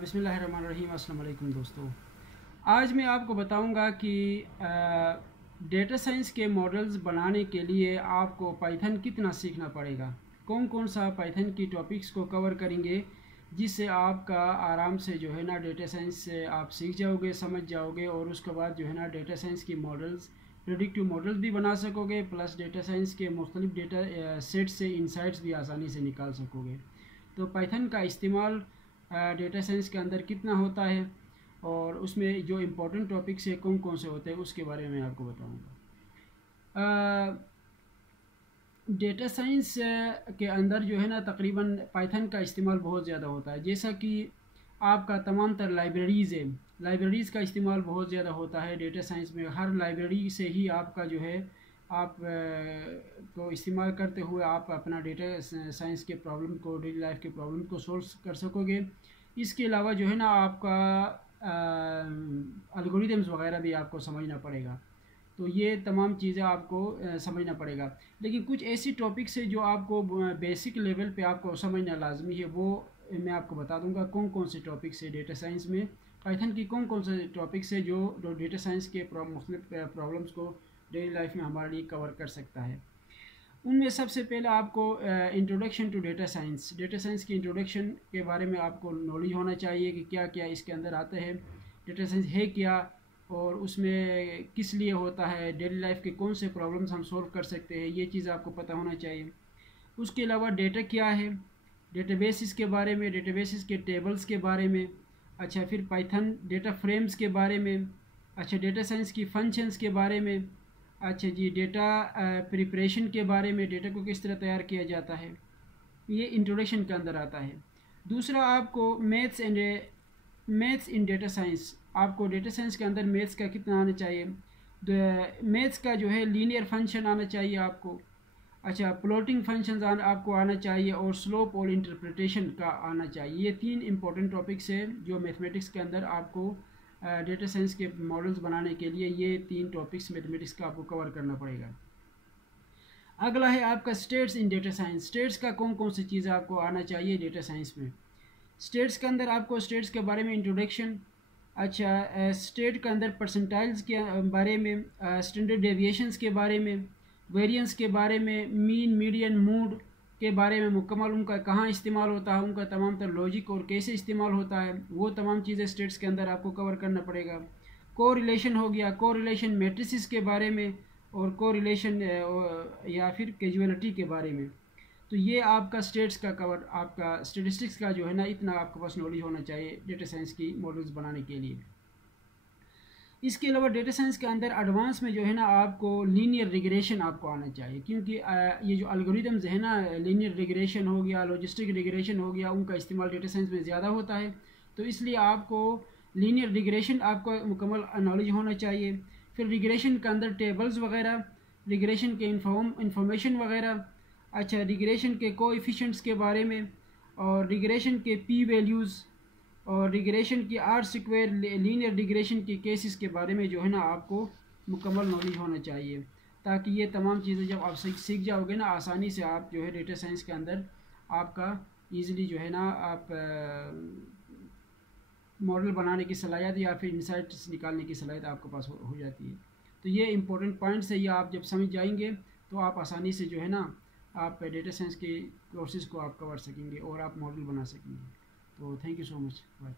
बिस्मिल्लाहिर्रहमानिर्रहीम। अस्सलाम वालेकुम दोस्तों, आज मैं आपको बताऊंगा कि डेटा साइंस के मॉडल्स बनाने के लिए आपको पाइथन कितना सीखना पड़ेगा, कौन कौन सा पाइथन की टॉपिक्स को कवर करेंगे जिससे आपका आराम से जो है ना डेटा साइंस से आप सीख जाओगे, समझ जाओगे और उसके बाद जो है ना डेटा साइंस की मॉडल्स, प्रेडिक्टिव मॉडल्स भी बना सकोगे, प्लस डेटा साइंस के मुख्तलिफ डेटा सेट से इंसाइट्स भी आसानी से निकाल सकोगे। तो पाइथन का इस्तेमाल डेटा साइंस के अंदर कितना होता है और उसमें जो इम्पोर्टेंट टॉपिक्स है कौन कौन से होते हैं उसके बारे में आपको बताऊंगा। डेटा साइंस के अंदर जो है ना तकरीबन पाइथन का इस्तेमाल बहुत ज़्यादा होता है। जैसा कि आपका तमाम तर लाइब्रेरीज़ है, लाइब्रेरीज़ का इस्तेमाल बहुत ज़्यादा होता है डेटा साइंस में। हर लाइब्रेरी से ही आपका जो है आप को इस्तेमाल करते हुए आप अपना डेटा साइंस के प्रॉब्लम को, डेली लाइफ के प्रॉब्लम को सोल्व कर सकोगे। इसके अलावा जो है ना आपका एल्गोरिदम्स वगैरह भी आपको समझना पड़ेगा। तो ये तमाम चीज़ें आपको समझना पड़ेगा। लेकिन कुछ ऐसी टॉपिक्स है जो आपको बेसिक लेवल पे आपको समझना लाजमी है, वो मैं आपको बता दूंगा कौन कौन से टॉपिक्स है डेटा साइंस में। पाइथन की कौन कौन से टॉपिक्स है जो डेटा साइंस के मुख्तलिफ प्रॉब्लम्स को डेली लाइफ में हमारे लिए कवर कर सकता है। उनमें सबसे पहले आपको introduction to data science, data science की इंट्रोडक्शन के बारे में आपको नॉलेज होना चाहिए कि क्या क्या इसके अंदर आता है, डेटा साइंस है क्या और उसमें किस लिए होता है, डेली लाइफ के कौन से प्रॉब्लम्स हम सॉल्व कर सकते हैं, ये चीज़ आपको पता होना चाहिए। उसके अलावा डेटा क्या है, डेटाबेसिस के बारे में, डेटाबेसिस के टेबल्स के बारे में। अच्छा, फिर पाइथन डेटा फ्रेम्स के बारे में। अच्छा, डेटा साइंस की फंक्शंस के बारे में। अच्छा जी, डेटा प्रिपरेशन के बारे में, डेटा को किस तरह तैयार किया जाता है, ये इंट्रोडक्शन के अंदर आता है। दूसरा आपको मैथ्स इन डेटा साइंस, आपको डेटा साइंस के अंदर मैथ्स का कितना आना चाहिए। मैथ्स का जो है लीनियर फंक्शन आना चाहिए आपको। अच्छा, प्लॉटिंग फंक्शंस आपको आना चाहिए और स्लोप और इंटरप्रिटेशन का आना चाहिए। ये तीन इंपॉर्टेंट टॉपिक्स हैं जो मैथमेटिक्स के अंदर आपको डेटा साइंस के मॉडल्स बनाने के लिए ये तीन टॉपिक्स मैथमेटिक्स का आपको कवर करना पड़ेगा। अगला है आपका states in data science. States का कौन कौन सी चीज़ें आपको आना चाहिए डेटा साइंस में। स्टेट्स के अंदर आपको स्टेट्स के बारे में इंट्रोडक्शन। अच्छा, स्टेट के अंदर परसेंटाइल्स के बारे में, स्टैंडर्ड डेविएशंस के बारे में, वेरिएंस के बारे में, मीन मीडियन मूड के बारे में मुकम्मल, उनका कहाँ इस्तेमाल होता है, उनका तमाम तर लॉजिक और कैसे इस्तेमाल होता है, वो तमाम चीज़ें स्टेट्स के अंदर आपको कवर करना पड़ेगा। कोरिलेशन हो गया, कोरिलेशन मैट्रिसेस के बारे में और कोरिलेशन या फिर कैजुअलिटी के बारे में। तो ये आपका स्टेट्स का कवर, आपका स्टेटिस्टिक्स का जो है ना इतना आपके पास नॉलेज होना चाहिए डेटा साइंस की मॉडल्स बनाने के लिए। इसके अलावा डेटा साइंस के अंदर एडवांस में जो है ना आपको लीनियर रिग्रेशन आपको आना चाहिए, क्योंकि ये जो एल्गोरिदम्स है ना, लीनियर रिग्रेशन हो गया, लॉजिस्टिक रिग्रेशन हो गया, उनका इस्तेमाल डेटा साइंस में ज़्यादा होता है। तो इसलिए आपको लीनियर रिग्रेशन आपको मुकम्मल नॉलेज होना चाहिए। फिर रिग्रेशन के अंदर टेबल्स वगैरह, रिग्रेशन के इंफॉर्मेशन वगैरह। अच्छा, रिग्रेशन के कोएफिशिएंट्स के बारे में और रिग्रेशन के पी वैल्यूज़ और रिग्रेशन की आर स्क्वायर, लीनियर रिग्रेशन के केसेस के बारे में जो है ना आपको मुकम्मल नॉलेज होना चाहिए, ताकि ये तमाम चीज़ें जब आप सीख जाओगे ना आसानी से आप जो है डेटा साइंस के अंदर आपका ईज़िली जो है ना आप मॉडल बनाने की सलाहियत या फिर इंसाइट्स निकालने की सलाहियत आपके पास हो जाती है। तो ये इंपॉर्टेंट पॉइंट्स है, ये आप जब समझ जाएंगे तो आप आसानी से जो है ना आप डेटा साइंस के कोर्सेज़ को आप कवर सकेंगे और आप मॉडल बना सकेंगे। तो thank you so much, bye.